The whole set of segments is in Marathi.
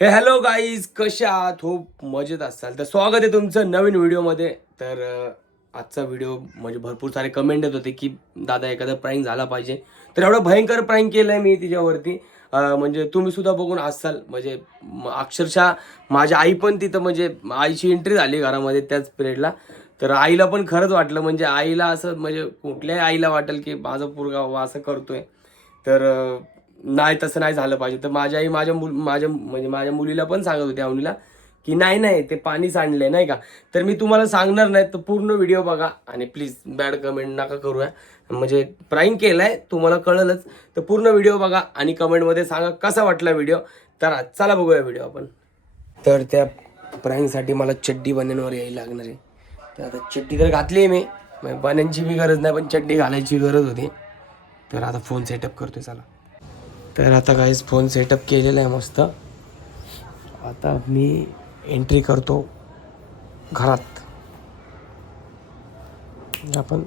हे हॅलो गाईज कशा आहात? खूप मजेत असाल. तर स्वागत आहे तुमचं नवीन व्हिडिओमध्ये. तर आजचा व्हिडिओ म्हणजे भरपूर सारे कमेंट येत होते की दादा एखादा प्रँक झाला पाहिजे. तर एवढं भयंकर प्रँक केलं आहे मी तिच्यावरती. म्हणजे तुम्ही सुद्धा बघून असाल. म्हणजे अक्षरशः माझी आई पण तिथं म्हणजे आईची एंट्री झाली घरामध्ये त्याच पिरियडला तर आईला पण खरंच वाटलं. म्हणजे आईला असं म्हणजे कुठल्याही आईला वाटेल की माझा पोरगा असं करतोय. तर नाही तसं नाही झालं पाहिजे. तर माझी आई माझ्या मुल माझ्या म्हणजे माझ्या मुलीला पण सांगत होती अवनीला की नाही नाही ते पाणी सांडलंय नाही का? तर मी तुम्हाला सांगणार नाही तर पूर्ण व्हिडिओ बघा. आणि प्लीज बॅड कमेंट नका करूया. म्हणजे प्राईंग केलाय तुम्हाला कळलंच. तर पूर्ण व्हिडिओ बघा आणि कमेंटमध्ये सांगा कसा वाटला व्हिडिओ. तर चला बघूया व्हिडिओ आपण. तर त्या प्राईंगसाठी मला चड्डी बन्यांवर यायला लागणार आहे. तर आता चड्डी तर घातली आहे मी. म्हणजे बन्यांची बी गरज नाही पण चड्डी घालायची गरज होती. तर आता फोन सेटअप करतोय चला. तर आता काहीच फोन सेटअप केलेला आहे मस्त. आता मी एंट्री करतो घरात. आपण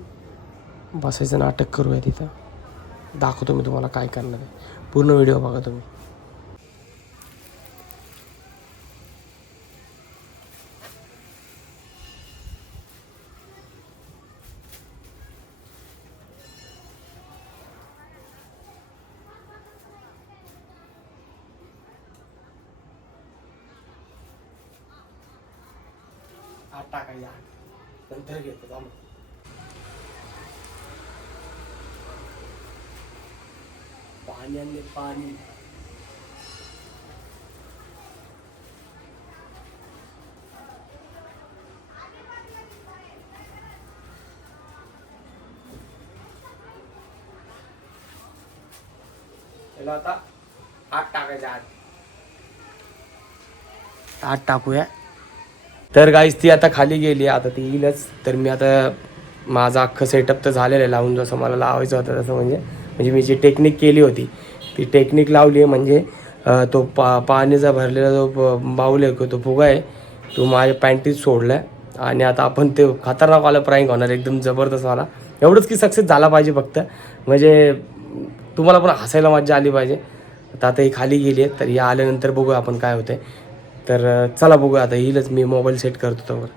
बसायचं नाटक करूया तिथं. दाखवतो मी तुम्हाला काय करणार आहे. पूर्ण व्हिडिओ बघा तुम्ही. आठ टाकायला आठ नंतर घेतो चालू पाणी पाणी. त्याला आता आठ टाकायचा आत आठ टाकूया. तर गाईस ती आता खाली गेली आता ती येईलच. तर मी आता माझा अख्खं सेटअप तर झालेलं आहे. लावून जसं मला लावायचं होतं तसं म्हणजे म्हणजे मी जी टेक्निक केली होती ती टेक्निक लावली आहे. म्हणजे तो पा पाणीचा भरलेला जो बाऊल आहे तो फुगा आहे तो माझ्या पॅन्टीत सोडला आहे. आणि आता आपण ते आलं प्राईंग होणार एकदम जबरदस्त वाला. एवढंच की सक्सेस झाला पाहिजे फक्त. म्हणजे तुम्हाला पण हसायला मजा आली पाहिजे. आता आता ही खाली गेली आहे. तर या आल्यानंतर बघूया आपण काय होतंय. तर चला बघू आता येईलच. मी मोबाईल सेट करतो त्यावर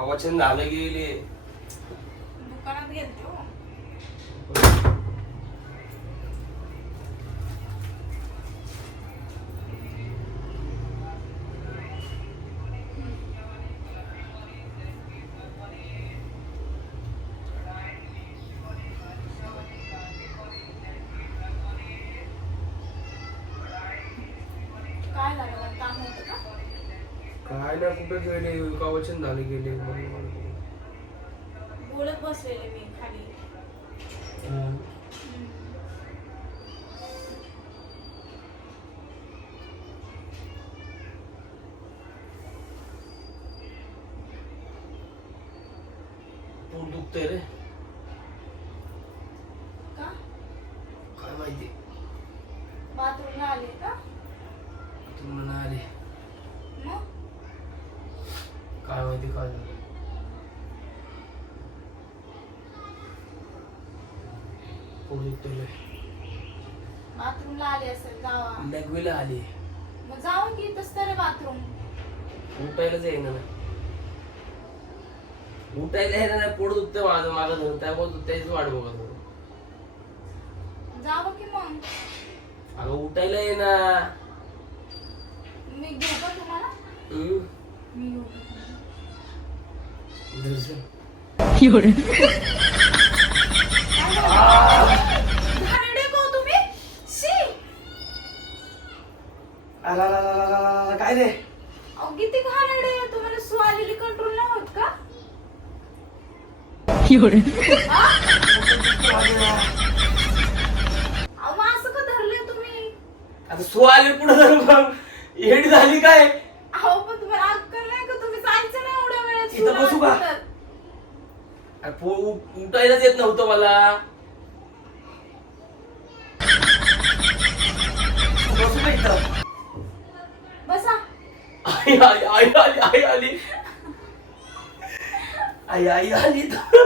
वचन झालं गेले. ना कुठं गेले? कवचन झाले गेले. बोलत बसलेले मी खाली. पोट दुखतंय रे का काय माहिती बाथरूमला आले का तुम्हाला नाही आले मग काय माहिती काय झालं पोट दुखतंय बाथरूमला आले असेल जावा लघवीला आली. मग जाऊन इथंच तर बाथरूम. उठायलाच येईना ना. उठायला येणार नाही पोट दुखतंय माझं माझं धरून. त्यामुळे त्याचीच वाट बघत होतो. जावं की मग. अगं उठायला येईना. मी घेऊ का तुम्हाला. हम्म. मी घेऊ का तुम्हाला? दर्शन का हो तुम्ही शी आला आला, आला, आला, आला, आला, काय रे अहो किती घाणेरडे आहे. तुम्हाला सू आलेली कंट्रोल नाही होत का अहो मग असं का धरले तुम्ही? आता सो आले पुढे हेड झाली काय? अहो पण तुम्हाला अक्कल नाही का? तुम्ही जायचं नाही एवढ्या वेळेत इथं सूला बसू का? नंतर. अरे पो- उ- उठायलाच येत नव्हतं मला. बसू का इथं? बसा. आई आली आई आली आई आली आई आई आली इथं.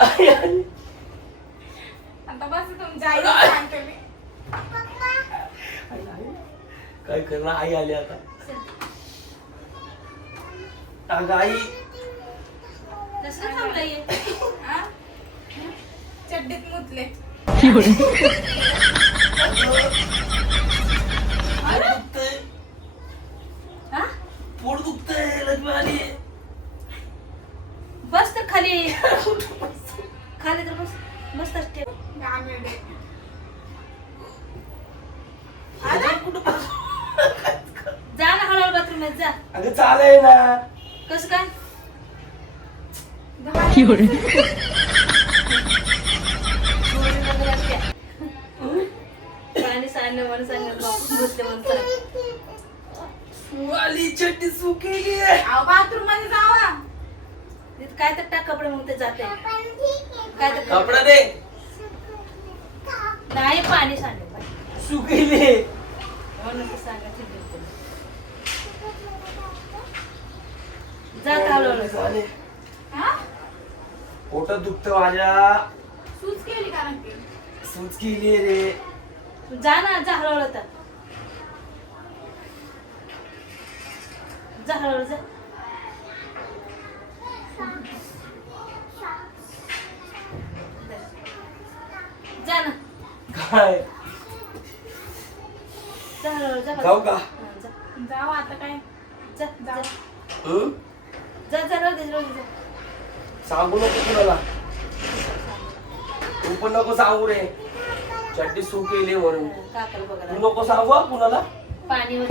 आई आली आता बस तुमच्या आईला सांगते मी आई आली. काय करणार आई आली आता अगं आई कसं थांबलंय हा? चड्डीत मुतले पोट दुखतंय हा? पोट दुखतंय लग्न आली बस तर खाली खाली तर बस बस तर ठेव घाणेरडे. जा ना जा. अगं चालाय ना. कस काय. पाणी सांडलं म्हणून बसले सांग. वाली चड्डी सुकेली. अहो बाथरूममध्ये जावा. तिथं काय तर टाक कपडे मग ते जाते. काय तर कपडा. दे. नाही पाणी सांडलं. पाणी. सुकेली म्हणून ते सांगायचं बिलकुल. जा आता हळूहळू झाले हा? पोटात दुखत माझ्या. सूज केली का नक्की? सूज केली रे. तू जा ना जा हळूहळू आता. जा हळूहळू जा. जा ना. काय? जा हळूहळू जा. जाऊ का? हा, जा. जावा आता काय? जा जा. हं? जा जा राहू दे राहू दे जा. सांगू नको कुणाला. तू पण नको सांगू रे. चड्डी सू केली म्हणून काकाला तू बघायला नको सांगू हं कुणाला. पाणी.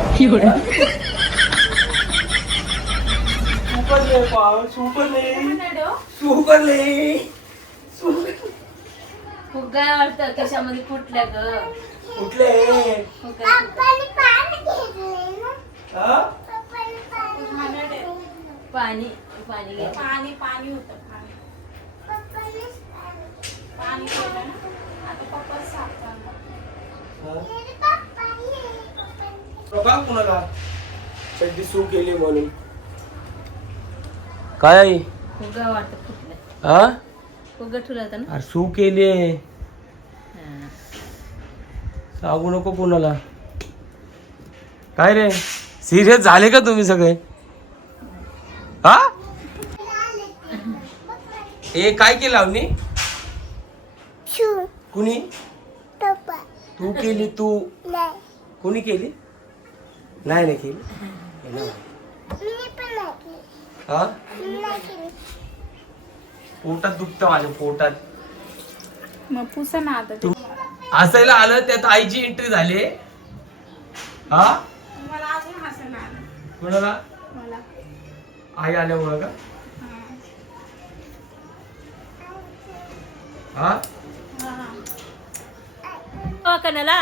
तू पण नाही पा सू पण नाही घाणेरडे. सू पण नाही. सू फुगा वाटतं कशामध्ये फुटल्या ग. कुठले फुगा हा? पाणी पाणी पाणी पाणी होतं पाणी. पाणी केलं ना? आता पप्पा साफ करणार हा? बघा कुणाला? चड्डी सू केली म्हणून. काय आई? फुगा वाटतं फुटलं. हा? फुगा ठेवला होता ना? अरे सू केली हा. सांगू नको कुणाला. काय रे? सिरियस झाले का तुम्ही सगळे? हा? ए काय केलं अवनी? कुणी? तू केली तू? कुणी केली? नाही नाही केली. हे. हा पोटात दुखतं माझ्या पोटात. मग पुसा ना आता ते. हसायला आलं त्यात आईची एंट्री झाली. हा? मला अजून हसायला आलं. कोणाला? मला. आई आल्यामुळं का हा. हा दवाखान्याला?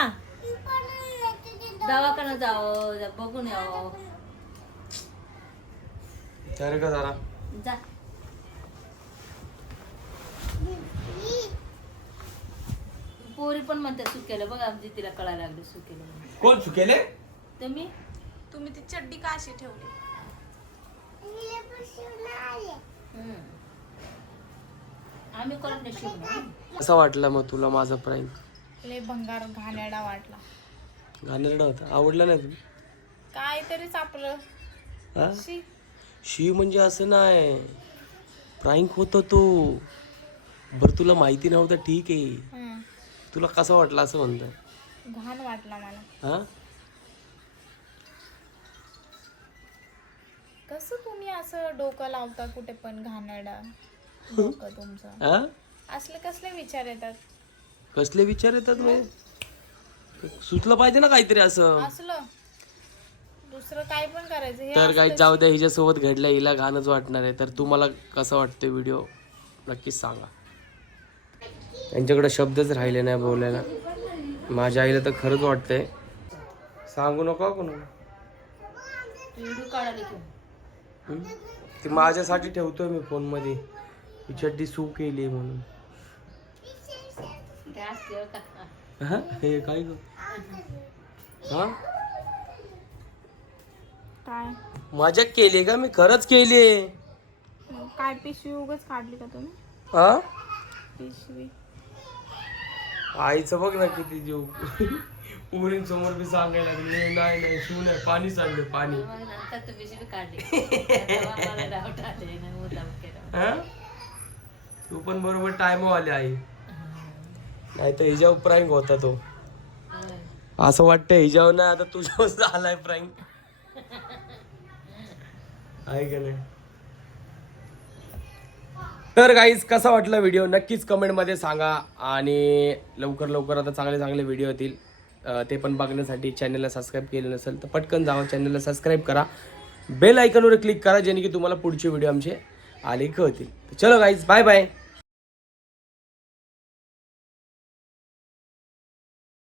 दवाखान्यात जावं जा- बघून यावं. तर का जरा. जा. पोरी पण म्हणतात सुकेलं. बघ आमची तिला कळायला लागली सुकेलं म्हणून. कोण चुकेले तुम्ही तुम्ही ती चड्डी का अशी ठेवली. आम्ही करून शिकलो कसा वाटला मग तुला माझा प्राईम लय भंगार घाणेरडा वाटला. घाणेरडा होता? आवडला नाही तुला? काहीतरीच आपलं हा? शी. शी म्हणजे असं नाही. प्राईंक होतं तो. बरं तुला माहिती नव्हतं ठीक आहे. हं. तुला कसा वाटला असं म्हणतं घाण वाटला मला. हा? कसं तुम्ही असं डोकं लावता कुठे पण घाणेरडा डोकं तुमचं? हा असले कसले विचार येतात? कसले विचार येतात मग सुचलं पाहिजे ना काहीतरी असं. असलं. दुसरं काय पण करायचं हे तर काही जाऊ द्या हिच्यासोबत घडलं हिला घाणच वाटणार आहे. तर तुम्हाला कसं वाटतं व्हिडिओ? नक्कीच सांगा. त्यांच्याकडे शब्दच राहिले नाही बोलायला. माझ्या आईला तर खरंच वाटतंय. सांगू नका कोण व्हिडिओ काढायला घेऊन ती माझ्यासाठी ठेवतोय मी फोनमध्ये. ही चड्डी सू केली म्हणून. हा? हे काय ग? हा? काय? मजाक केली का? मी खरंच केली काय पिशवी उगच काढली का तुम्ही? हा? पिशवी. आईचं बघ ना किती जीव. उरीन समोर बी सांगायला लागले. नाही नाही शिव नाही पाणी सांगले पाणी. तुम्ही शिवी काढली. हा? तू पण बरोबर टाइम आले आई. नाही तर हिजाव प्रँक होता तो. असं वाटतं हिजाव नाही आता तुझ्यावर झालाय प्रँक आहे का नाही? तर गाईज कसा वाटला व्हिडिओ नक्कीच कमेंटमध्ये सांगा. आणि लवकर लवकर आता चांगले चांगले व्हिडिओ येतील. ते पण बघण्यासाठी चॅनलला सबस्क्राईब केलं नसेल तर पटकन जावा चॅनलला सबस्क्राईब करा. बेल आयकनवर क्लिक करा जेणे की तुम्हाला पुढचे व्हिडिओ आमचे आले कळतील. तर चलो गाईज बाय बाय